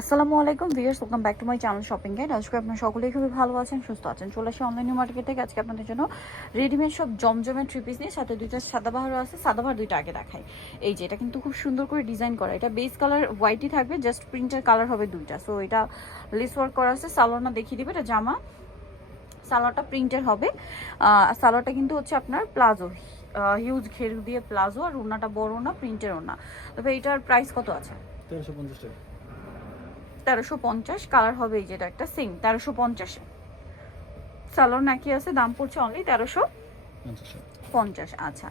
আসসালামু আলাইকুম viewers, welcome back to my channel shopping guide. আজকে আপনারা সকলেই খুবই ভালো আছেন, সুস্থ আছেন। চলে আসি অনলাইন মার্কেট থেকে। আজকে আপনাদের জন্য রেডিমেড সব জমজমের থ্রি পিস নিয়ে, সাথে দুইটা সাদাবাহারও আছে। সাদাবাহার দুইটা আগে দেখাই। এই যে এটা কিন্তু খুব সুন্দর করে ডিজাইন করা, এটা বেস কালার হোয়াইটই থাকবে, জাস্ট প্রিন্টের কালার হবে দুইটা। সো এটা লেস ওয়ার্ক করা আছে, সালোয়ারটা দেখিয়ে দিবে। এটা জামা, সালোয়ারটা প্রিন্টের হবে। সালোয়ারটা কিন্তু হচ্ছে আপনার প্লাজো, হিউজ ঘের দিয়ে প্লাজো, আর ওড়নাটা বড় না, প্রিন্টের ওড়না। তবে এটার প্রাইস কত আছে? 1350 টাকা। 1350 কালার হবে। এই যেটা একটা সেম 1350-এ সালোয়ার নাকি আছে, দাম পড়ছে অনলি 1350। আচ্ছা,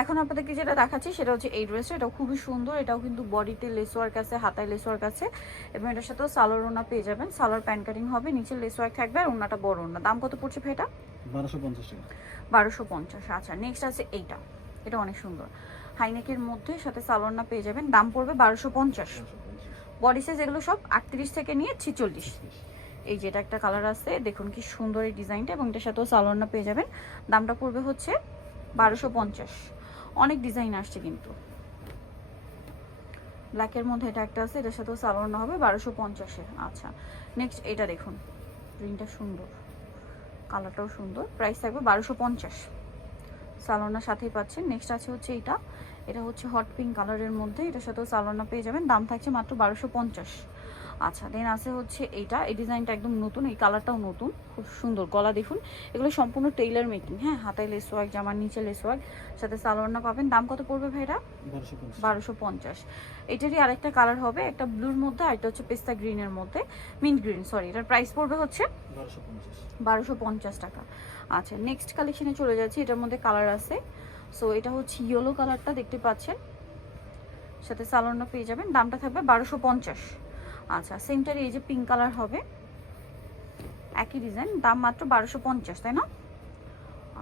এখন আপনাদেরকে যেটা দেখাচ্ছি সেটা হচ্ছে এই ড্রেসটা। এটাও খুবই সুন্দর, এটাও কিন্তু বডিতে লেস ওয়ার্ক আছে, হাতায় লেস ওয়ার্ক আছে, এবং এটার সাথেও সালোয়ার ওড়না পেয়ে যাবেন। সালোয়ার প্যান্ট কাটিং হবে, নিচে লেস ওয়ার্ক থাকবে, আর ওড়নাটা বড় ওড়না। দাম কত পড়ছে ভাই এটা? 1250 টাকা। 1250। আচ্ছা, নেক্সট আছে এইটা, এটা অনেক সুন্দর, হাইনেকের মধ্যে সাথে সালোয়ার না পেয়ে যাবেন। দাম পড়বে 1250। বডি সাইজ এগুলো সব 38 থেকে নিয়ে 46। এই যে এটা একটা কালার আছে, দেখুন কি সুন্দর এই ডিজাইনটা, এবং এটার সাথেও সালোয়ার পেয়ে যাবেন। দামটা পড়বে হচ্ছে 1250। অনেক ডিজাইন আসছে কিন্তু। ব্ল্যাকের মধ্যে এটা একটা আছে, এটার সাথেও সালোয়ার হবে 1250-এ। আচ্ছা, নেক্সট এটা দেখুন, প্রিন্টটা সুন্দর, কালারটাও সুন্দর। প্রাইস থাকবে 1250, সালোয়ার সাথেই পাচ্ছেন। নেক্সট আছে হচ্ছে এইটা, এটা হচ্ছে হট পিঙ্ক কালারের মধ্যে, এটার সাথেও সালোয়ার পেয়ে যাবেন। দাম থাকছে মাত্র 1250। আচ্ছা, দেন আছে হচ্ছে এইটা, এই ডিজাইনটা একদম নতুন, এই কালারটাও নতুন, খুব সুন্দর। গলা দেখুন, এগুলো সম্পূর্ণ টেইলার মেকিং। হ্যাঁ, হাতায় লেস ওয়ার্ক, জামার নিচে লেস ওয়ার্ক, সাথে সালোয়ার পাবেন। দাম কত পড়বে ভাইরা? 1250। এটারই আরেকটা কালার হবে, একটা ব্লুর মধ্যে, আর এটা হচ্ছে পেস্তা গ্রিনের মধ্যে, মিন্ট গ্রিন সরি। এটার প্রাইস পড়বে হচ্ছে 1250 টাকা। আচ্ছা, নেক্সট কালেকশনে চলে যাচ্ছি। এটার মধ্যে কালার আছে। সো এটা হচ্ছে ইয়েলো কালারটা, দেখতে পাচ্ছেন, সাথে সালোয়ার পেয়ে যাবেন। দামটা থাকবে 1250। আচ্ছা, সেমটার এই যে পিঙ্ক কালার হবে, একই ডিজাইন, দাম মাত্র 1250, তাই না?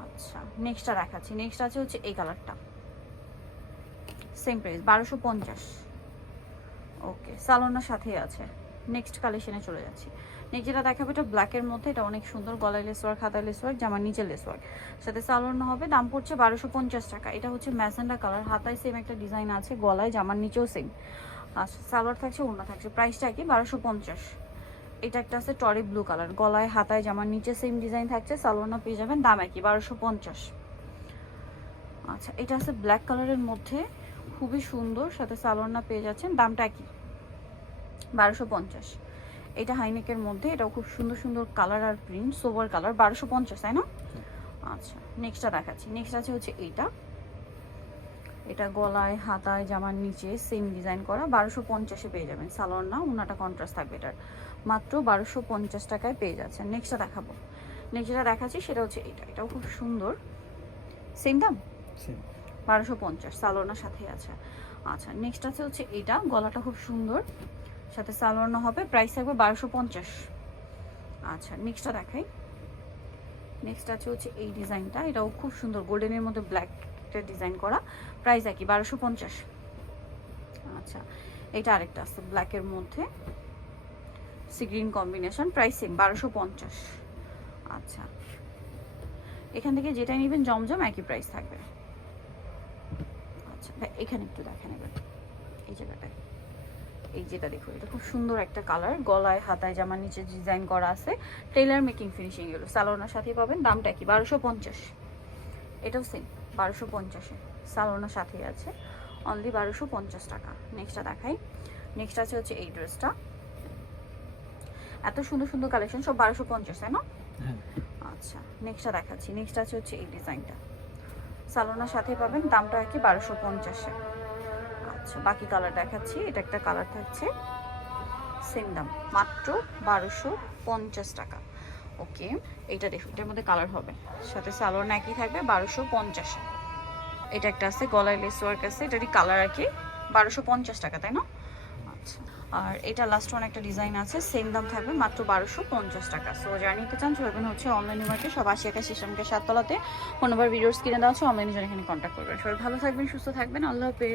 আচ্ছা, নেক্সটটা দেখাচ্ছি। নেক্সট আছে হচ্ছে এই কালারটা, সেম প্রাইস 1250। ওকে, সালোয়ার সাথেই আছে। নেক্সট কালেকশনে চলে যাচ্ছি। নেক্সট যেটা দেখাবো, এটা ব্ল্যাকের মধ্যে, এটা অনেক সুন্দর, গলায় লেস ওয়ার্ক, হাতায় লেস ওয়ার্ক, জামার নিচে লেস ওয়ার্ক, সাথে সালোয়ার হবে। দাম পড়ছে 1250 টাকা। এটা হচ্ছে ম্যাজেন্ডা কালার, হাতায় সেম একটা ডিজাইন আছে, গলায় জামার নিচেও সেম। আচ্ছা, সালোয়ার থাকছে, ওড়না থাকছে। প্রাইসটা কি? 1250। এটা একটা আছে টরি ব্লু কালার, গলায় হাতায় জামার নিচে সেম ডিজাইন থাকছে, সালোয়ার পেয়ে যাবেন। দাম একই, 1250। আচ্ছা, এটা আছে ব্ল্যাক কালারের মধ্যে, খুবই সুন্দর, সাথে সালোয়ার পেয়ে যাচ্ছেন। দামটা একই, 1250। এটা হাইনেকের মধ্যে, এটাও খুব সুন্দর সুন্দর কালার আর প্রিন্ট, সোভার কালার, 1250, তাই না? আচ্ছা, নেক্সটটা দেখাচ্ছি। নেক্সট আছে হচ্ছে এইটা, এটা গলায় হাতায় জামার নিচে সেম ডিজাইন করা, 1250-এ পেয়ে যাবেন। সালোয়ার না, ওনাটা কন্ট্রাস্ট থাকবে, এটার মাত্র 1250 টাকায় পেয়ে যাচ্ছেন। নেক্সটটা দেখাবো। নেক্সট যেটা দেখাচ্ছি সেটা হচ্ছে এইটা, এটাও খুব সুন্দর, সেম দাম 1250, সালোয়ার সাথে আছে। আচ্ছা, নেক্সট আছে হচ্ছে এইটা, গলাটা খুব সুন্দর, সাথে সালোয়ার হবে, প্রাইস থাকবে 1250। আচ্ছা, নেক্সটটা দেখাই। নেক্সট আছে হচ্ছে এই ডিজাইনটা, এটাও খুব সুন্দর, গোল্ডেনের মধ্যে ব্ল্যাক একটা ডিজাইন করা, প্রাইস একই, 1250। আচ্ছা, এটা আরেকটা আছে ব্ল্যাকের মধ্যে, sea green combination, price same, 1250। আচ্ছা, এখান থেকে যেটা নেবেন জমজম একই প্রাইস থাকবে। আচ্ছা, এখানে একটু দেখে নেবেন, এই জায়গাটায়, এই যেটা দেখুন, এটা খুব সুন্দর একটা কালার, গলায় হাতায় জামার নিচে ডিজাইন করা আছে, টেইলার মেকিং ফিনিশিং, এগুলো সালোয়ার সাথেই পাবেন। দামটা কি? 1250। এটাও সেম, 1250-এ সালোয়ার সাথেই আছে, অনলি 1250 টাকা। নেক্সটটা দেখাই। নেক্সট আছে হচ্ছে এই ড্রেসটা, এত সুন্দর সুন্দর কালেকশন, সব 1250, তাই না? আচ্ছা, নেক্সটটা দেখাচ্ছি। নেক্সট আছে হচ্ছে এই ডিজাইনটা, সালোয়ার সাথে পাবেন, দামটা কি? 1250-এ। আচ্ছা, বাকি কালার দেখাচ্ছি। এটা একটা কালার থাকছে, সেম দাম, মাত্র 1250 টাকা। ওকে, এইটা দেখুন, এটার মধ্যে কালার হবে, সাথে সালোয়ার একই থাকবে, 1250-এ। এটা একটা আছে, গলায় লেস ওয়ার্ক আছে, এটারই কালার আর কি, 1250 টাকা, তাই না? আচ্ছা, আর এটা লাস্ট ওয়ান একটা ডিজাইন আছে, সেম দাম থাকবে, মাত্র 1250 টাকা। সো যারা নিতে চান চলবেন হচ্ছে অনলাইন মার্কেট, সব 80 সিস্টেমকে 7 তলাতে, ফোন নাম্বার ভিডিওস কিনে দেওয়া হচ্ছে, অনলাইনে জন্য এখানে কন্ট্যাক্ট করবেন। সবাই ভালো থাকবেন, সুস্থ থাকবেন, আল্লাহ হাফেজ।